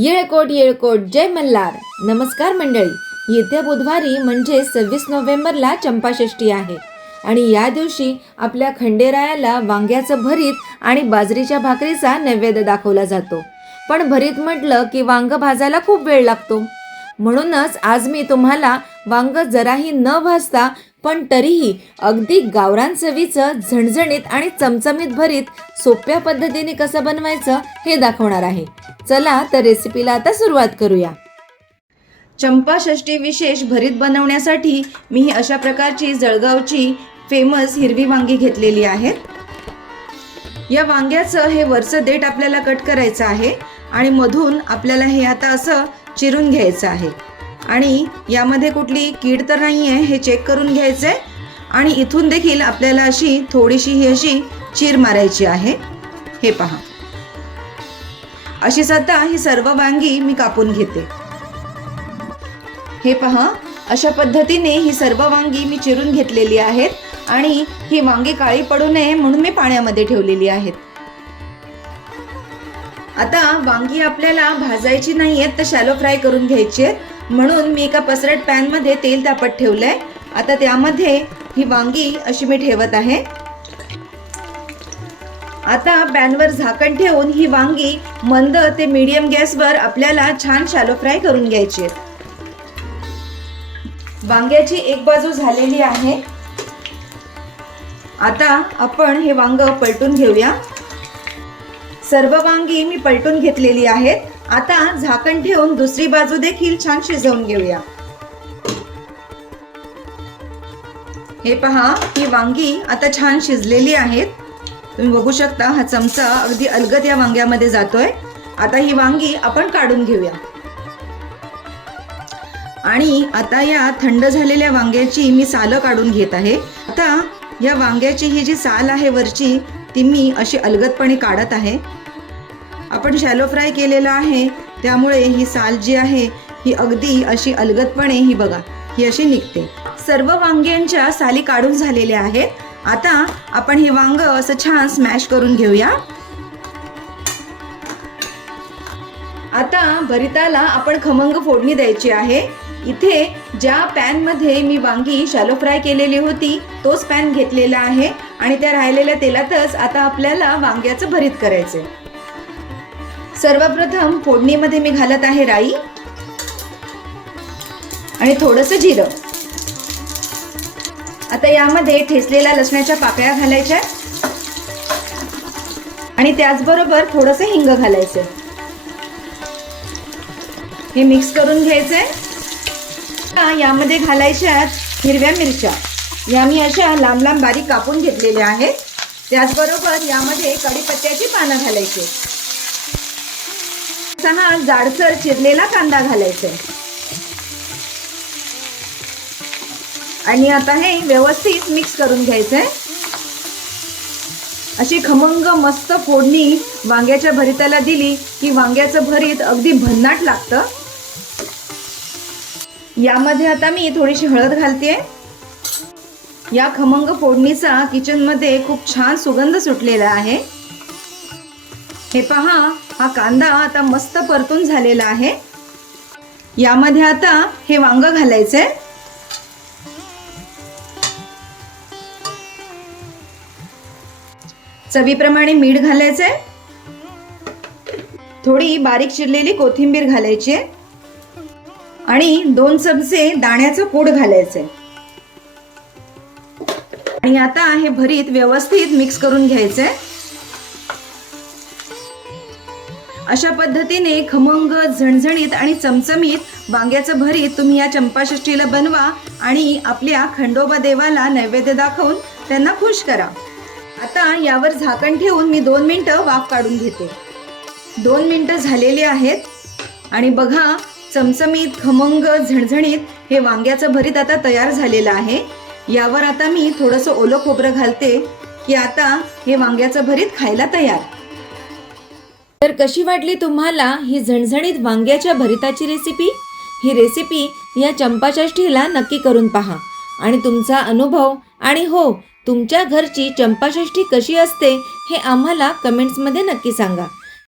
येळकोट येळकोट जय मल्हार. नमस्कार मंडळी. येत्या बुधवारी म्हणजे सव्वीस नोव्हेंबरला चंपाषष्ठी आहे. आणि या दिवशी आपल्या खंडेरायाला वांग्याचं भरीत आणि बाजरीच्या भाकरीचा नैवेद्य दाखवला जातो. पण भरीत म्हटलं की वांग भाजायला खूप वेळ लागतो. म्हणूनच आज मी तुम्हाला वांग जराही न भाजता पण तरीही अगदी गावरान चवीचं झणझणीत आणि चमचमीत भरीत सोप्या पद्धतीने कसं बनवायचं हे दाखवणार आहे. चला तर रेसिपीला आता सुरुवात करूया. चंपाषष्ठी विशेष भरीत बनवण्यासाठी मी ही अशा प्रकारची जळगावची फेमस हिरवी वांगी घेतलेली आहेत या वांग्याचं हे वरचं देठ आपल्याला कट करायचं आहे आणि मधून आपल्याला हे आता असं चिरून घ्यायचं आहे. आणि यामध्ये कुठली कीड तर नाही आहे हे चेक करून घ्यायचं आहे आणि इथून देखील आपल्याला अशी थोडीशी ही अशी चीर मारायची आहे. हे पहा. अशीच आता ही सर्व वांगी मी कापून घेते. हे पहा अशा पद्धतीने ही सर्व वांगी मी चिरून घेतलेली आहेत आणि ही वांगी काळी पडू नये म्हणून मी पाण्यामध्ये ठेवलेली आहेत. आता वांगी आपल्याला भाजायची नाही आहेत तर शॅलो फ्राय करून घ्यायची आहेत. म्हणून मी एका पसरट पॅनमध्ये तेल तापत ठेवलंय. आता त्यामध्ये ही वांगी अशी मी ठेवत आहे. आता पॅनवर झाकण ठेवून ही वांगी मंद ते मीडियम गॅसवर आपल्याला छान शॅलो फ्राय करून घ्यायची आहेत वांग्याची एक बाजू झालेली आहे. आता आपण हे वांग पलटून घेऊया. सर्व वांगी मी पलटून घेतलेली आहेत. आता झाकण ठेवून दुसरी बाजू देखील छान शिजवून घेऊया. हे पहा ही वांगी आता छान शिजलेली आहेत. तुम्ही बघू शकता हा चमचा अगदी अलगद या वांग्यामध्ये जातोय. आता ही वांगी आपण काढून घेऊया. आणि आता या थंड झालेल्या वांग्याची मी सालं काढून घेत आहे. आता या वांग्याची ही जी साल आहे वरची ती मी अशी अलगदपणे काढत आहे. आपण शॅलो फ्राय केलेला आहे त्यामुळे ही साल जी आहे ही अगदी अशी अलगदपणे ही बघा ही अशी निघते. सर्व वांग्यांच्या साली काढून झालेल्या आहेत. आता आपण हे वांग असं छान स्मॅश करून घेऊया. आता भरिताला आपण खमंग फोडणी द्यायची आहे. इथे ज्या पॅनमध्ये मी वांगी शॅलो फ्राय केलेली होती तोच पॅन घेतलेला आहे आणि त्या राहिलेल्या तेलातच आता आपल्याला वांग्याचं भरीत करायचं सर्वप्रथम फोडणीमध्ये मी घालत आहे राई आणि थोडंसं जिरं. आता यामध्ये ठेचलेल्या लसणाच्या पाकळ्या घालायच्या आणि त्याचबरोबर थोडंसं हिंग घालायचं. हे मिक्स करून घ्यायचंय. यामध्ये घालायच्या हिरव्या मिरच्या. या मी अशा लांब लांब बारीक कापून घेतलेल्या आहेत. त्याचबरोबर यामध्ये कढीपत्त्याची पानं घालायची. हा जाडसर चिरलेला कांदा घालायचा आणि आता हे व्यवस्थित मिक्स करून घ्यायचंय. अशी खमंग मस्त फोडणी वांग्याच्या भरिताला दिली की वांग्याचं भरीत अगदी भन्नाट लागतं. यामध्ये आता मी थोडीशी हळद घालते या खमंग फोडणीचा किचनमध्ये खूप छान सुगंध सुटलेला आहे. हे पहा हा कांदा आता मस्त परतून झालेला आहे. यामध्ये आता हे वांग घालायचंय. चवीप्रमाणे मीठ घालायचंय. थोडी बारीक चिरलेली कोथिंबीर घालायची आहे. आणि दोन चमचे दाण्याचं पूड घालायचंय. आणि आता हे भरीत व्यवस्थित मिक्स करून घ्यायचंय. अशा पद्धतीने खमंग झणझणीत आणि चमचमीत वांग्याचं भरीत तुम्ही या चंपाषष्ठीला बनवा आणि आपल्या खंडोबा देवाला नैवेद्य दाखवून त्यांना खुश करा. आता यावर झाकण ठेवून मी दोन मिनटं वाफ काढून घेते. दोन मिनटं झालेली आहेत आणि बघा चमचमीत खमंग झणझणीत हे वांग्याचं भरीत आता तयार झालेलं आहे. यावर आता मी थोडंसं ओलं खोबरं घालते की आता हे वांग्याचं भरीत खायला तयार. तर कशी वाटली तुम्हाला ही झणझणीत वांग्याच्या भरिताची रेसिपी? ही रेसिपी या चंपाषष्ठीला नक्की करून पहा. आणि तुमचा अनुभव आणि हो तुमच्या घरची चंपाषष्ठी कशी असते हे आम्हाला कमेंट्समध्ये नक्की सांगा.